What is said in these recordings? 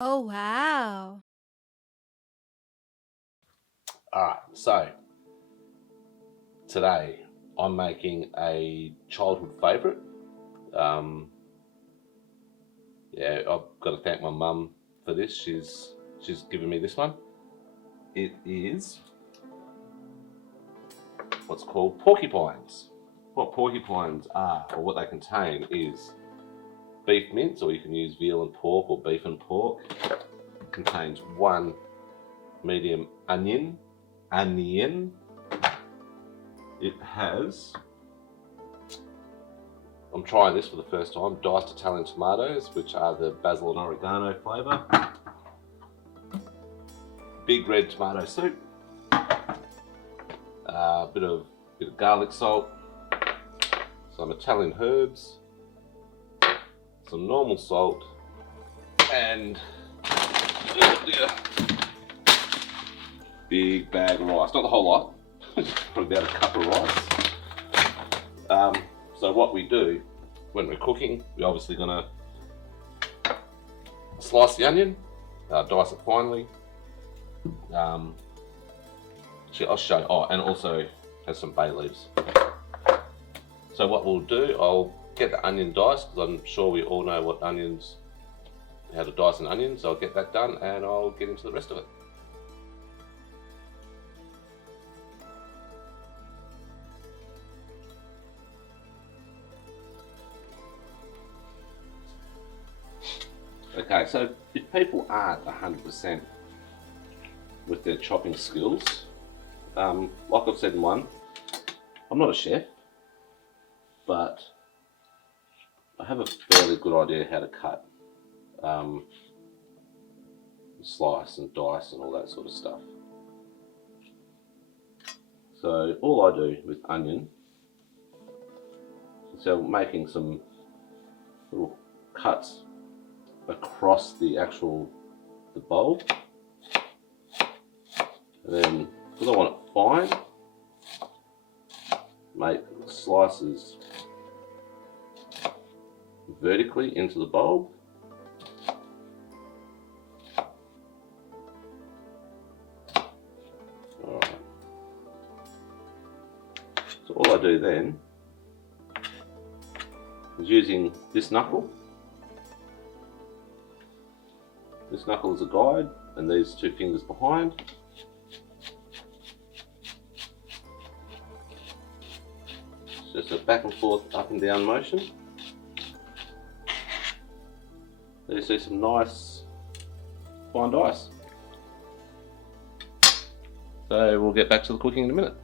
Oh, wow. Alright, so today I'm making a childhood favourite. Um, yeah, I've got to thank my mum for this. She's given me this one. It is what's called porcupines. What porcupines are, or what they contain, is beef mince, or you can use veal and pork or beef and pork. It contains one medium onion. It has, I'm trying this for the first time, diced Italian tomatoes, which are the basil and oregano flavour. Big red tomato soup. A bit of garlic salt. Some Italian herbs. Some normal salt. And big bag of rice. Not the whole lot. Probably about a cup of rice. So what we do when we're cooking, we're obviously going to slice the onion, dice it finely. I'll show you. Oh, and also has some bay leaves. So what we'll do, I'll get the onion diced, because I'm sure we all know how to dice an onion. So I'll get that done and I'll get into the rest of it. Okay, so if people aren't 100% with their chopping skills, like I've said in one, I'm not a chef, but I have a fairly good idea how to cut, slice and dice and all that sort of stuff. So all I do with onion, so making some little cuts across the bulb, and then because I want it fine, make slices vertically into the bulb. Alright. So all I do then is using this knuckle. This knuckle is a guide, and these two fingers behind. It's just a back and forth, up and down motion. There you see some nice fine dice. So we'll get back to the cooking in a minute.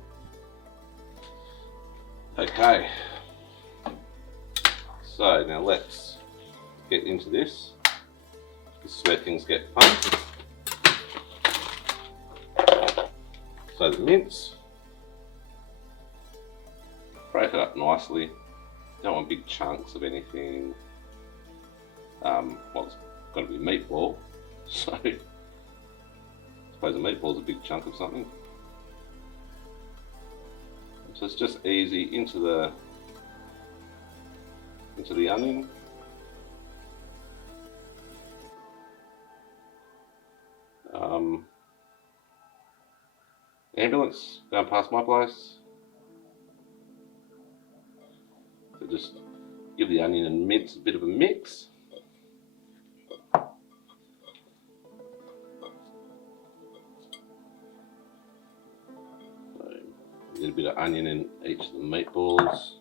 Okay. So now let's get into this. This is where things get fun. So the mince, break it up nicely. Don't want big chunks of anything. Well, it's got to be meatball, so I suppose a meatball is a big chunk of something. So it's just easy into the onion. Ambulance going past my place. So just give the onion and mince a bit of a mix. So get a bit of onion in each of the meatballs.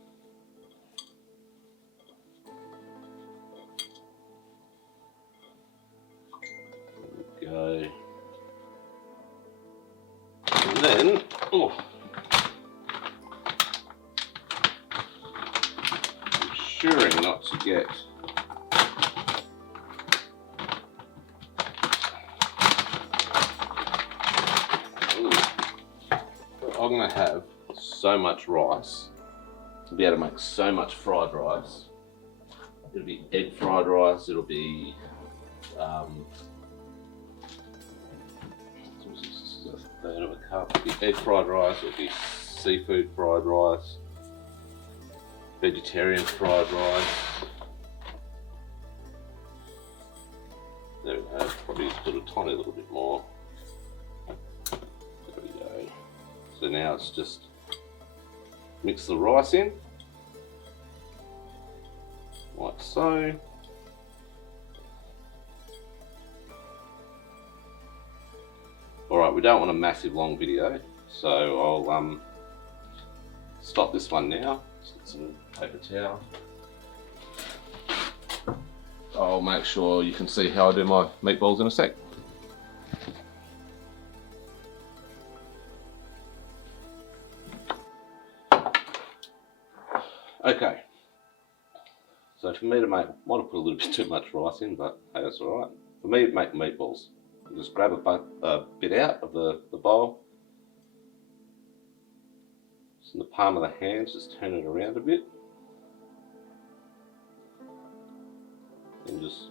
There we go. And then, ensuring not to get I'm going to have so much rice to be able to make so much fried rice. It'll be egg fried rice, it'll be this is a third of a cup. It'll be egg fried rice, it'll be seafood fried rice, vegetarian fried rice. There we go. Probably just put a tiny little bit more. There we go. So now it's just mix the rice in, like so. Alright, we don't want a massive long video, so I'll stop this one now. Just get some paper towel. I'll make sure you can see how I do my meatballs in a sec. Okay, so for me to make, might have put a little bit too much rice in, but hey, that's alright. For me to make meatballs, you just grab a bit out of the bowl, just in the palm of the hands, just turn it around a bit, and just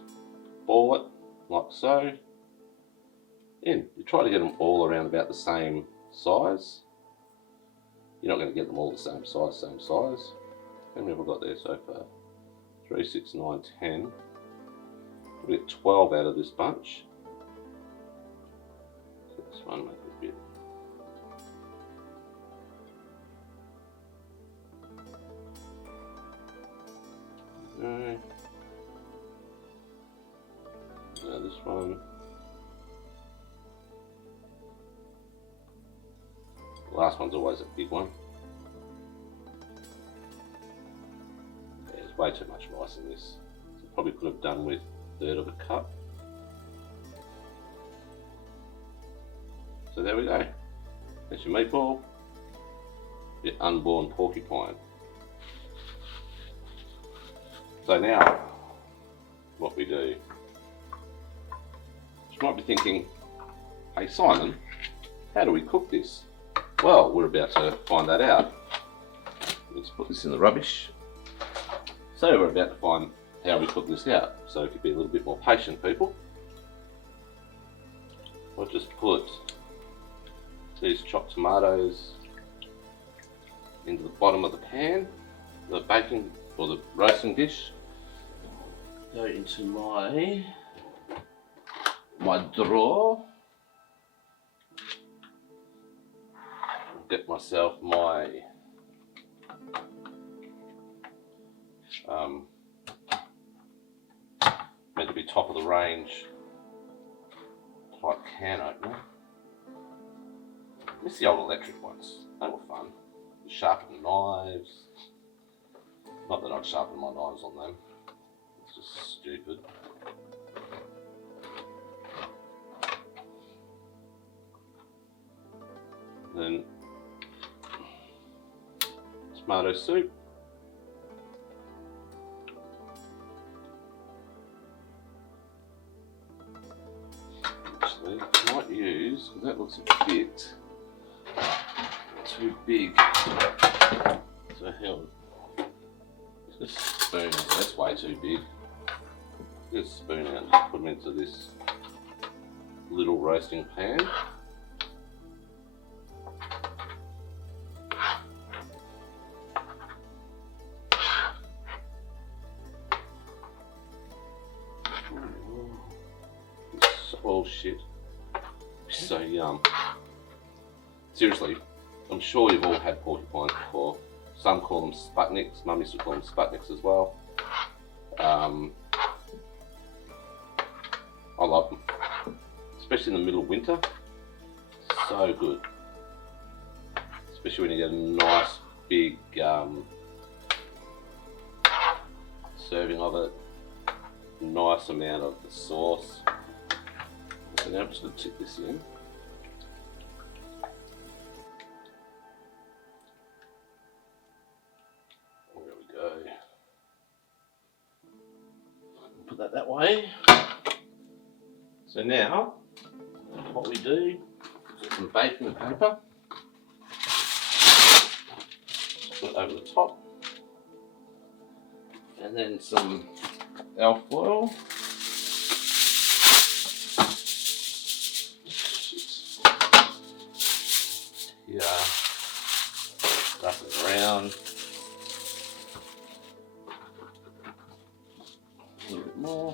ball it like so. And you try to get them all around about the same size. You're not going to get them all the same size, How many have I got there so far? 3, 6, 9, 10. We'll get 12 out of this bunch. So this one, make it a bit. No. Now this one. The last one's always a big one. There's way too much rice in this. So probably could have done with a third of a cup. So there we go. That's your meatball. Your unborn porcupine. So now, what we do. You might be thinking, hey Simon, how do we cook this? Well, we're about to find that out. Let's put this in the rubbish. So we're about to find how we cook this out. So if you be a little bit more patient, people, I'll just put these chopped tomatoes into the bottom of the pan, the baking or the roasting dish. Go into my drawer. Get myself my meant to be top of the range type can opener. Miss the old electric ones, they were fun. Sharpen knives. Not that I'd sharpen my knives on them, it's just stupid. Then tomato soup. Actually, I might use, because that looks a bit too big. So hell, just spoon it. That's way too big. Just spoon out and just put them into this little roasting pan. Oh shit, so yum. Seriously, I'm sure you've all had porcupines before. Some call them Sputniks, Mum used to call them Sputniks as well. I love them, especially in the middle of winter. So good, especially when you get a nice big serving of it, nice amount of the sauce. So now I'm just going to tip this in. There we go. Put that way. So now, what we do is get some baking paper. Put it over the top. And then some alfoil. Yeah, wrap it around. A little bit more.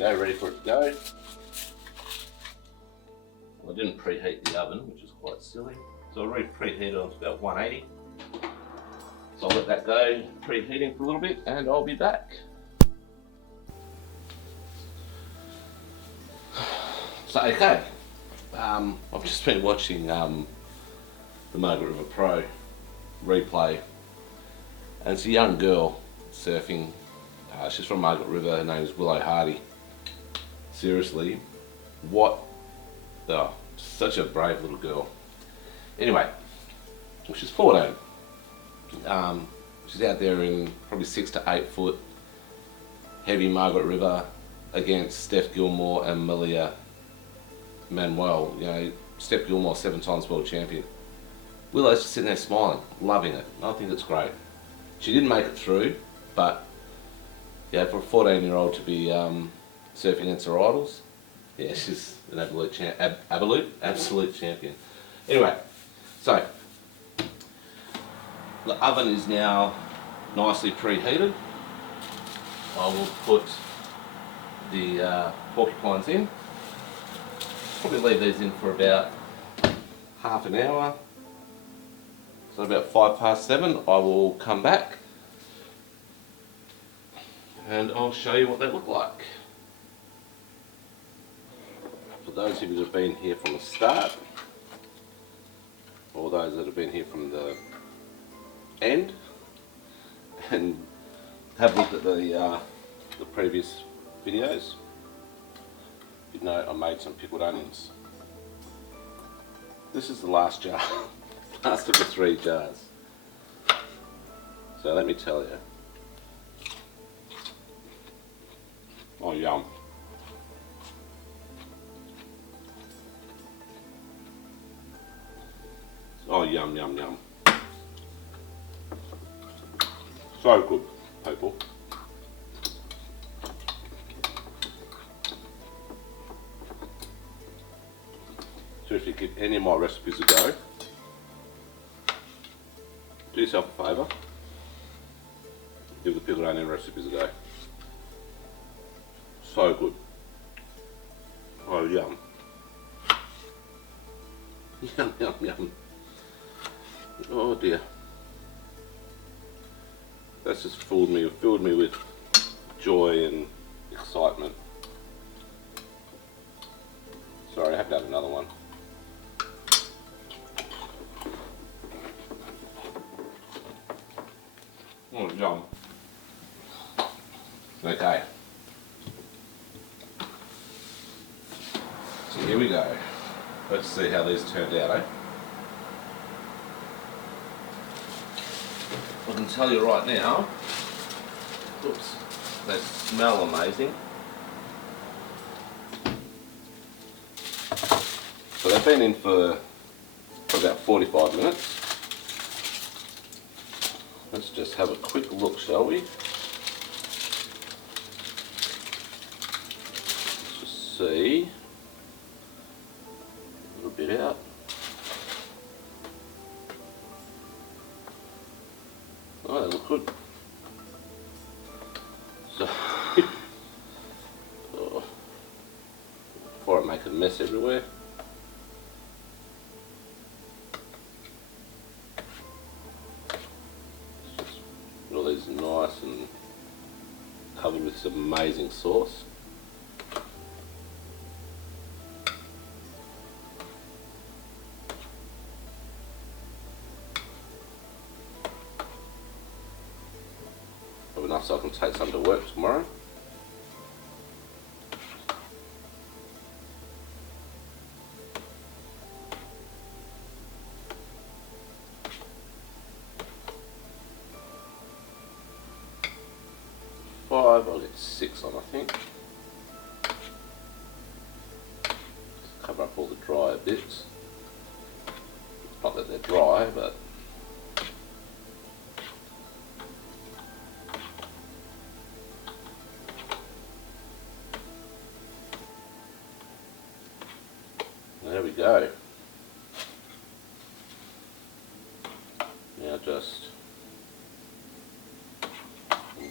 go, ready for it to go. I didn't preheat the oven, which is quite silly. So I already preheated on to about 180. So I'll let that go, preheating for a little bit, and I'll be back. So okay, I've just been watching the Margaret River Pro replay, and it's a young girl surfing. She's from Margaret River. Her name is Willow Hardy. Seriously, what? Oh, such a brave little girl. Anyway, she's 14. She's out there in probably 6 to 8 foot heavy Margaret River against Steph Gilmore and Malia Manuel. You know, Steph Gilmore, 7 times world champion. Willow's just sitting there smiling, loving it. I think it's great. She didn't make it through, but yeah, for a 14-year-old to be surfing against her idols, yeah, she's an absolute champion. Anyway, so the oven is now nicely preheated. I will put the porcupines in. Probably leave these in for about half an hour. So about 7:05, I will come back and I'll show you what they look like. For those of you that have been here from the start, or those that have been here from the end and have looked at the previous videos, you know I made some pickled onions. This is the last jar, last of the 3 jars. So let me tell you. Oh, yum. Oh, yum, yum, yum. So good, people. Seriously, give any of my recipes a go. Do yourself a favour. Give the pickled onion recipes a go. So good. Oh, yum. Yum, yum, yum. Oh dear. That's just filled me with joy and excitement. Sorry, I have to have another one. Oh, yum. Okay. So here we go. Let's see how these turned out, eh? I can tell you right now, oops, they smell amazing. So they've been in for about 45 minutes. Let's just have a quick look, shall we? Let's just see. A little bit out. Oh, they look good. So, oh, before I make a mess everywhere. All these nice and covered with some amazing sauce. Enough so I can take some to work tomorrow. I'll get 6 on, I think. Cover up all the drier bits. Not that they're dry, but there we go. Now just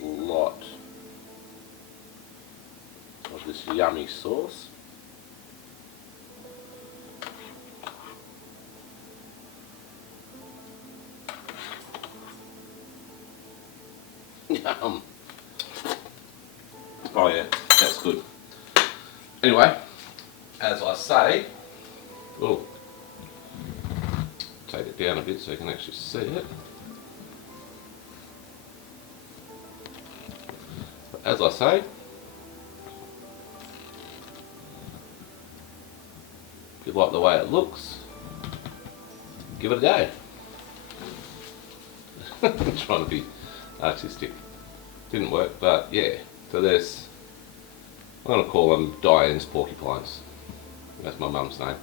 a lot of this yummy sauce. Yum. Oh yeah, that's good. Anyway, as I say, oh, take it down a bit so you can actually see it. But as I say, if you like the way it looks, give it a go. I'm trying to be artistic. Didn't work, but yeah. So there's, I'm going to call them Dianne's Porcupines. That's my mum's name.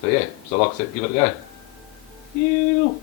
So yeah, so like I said, give it a go. Ew.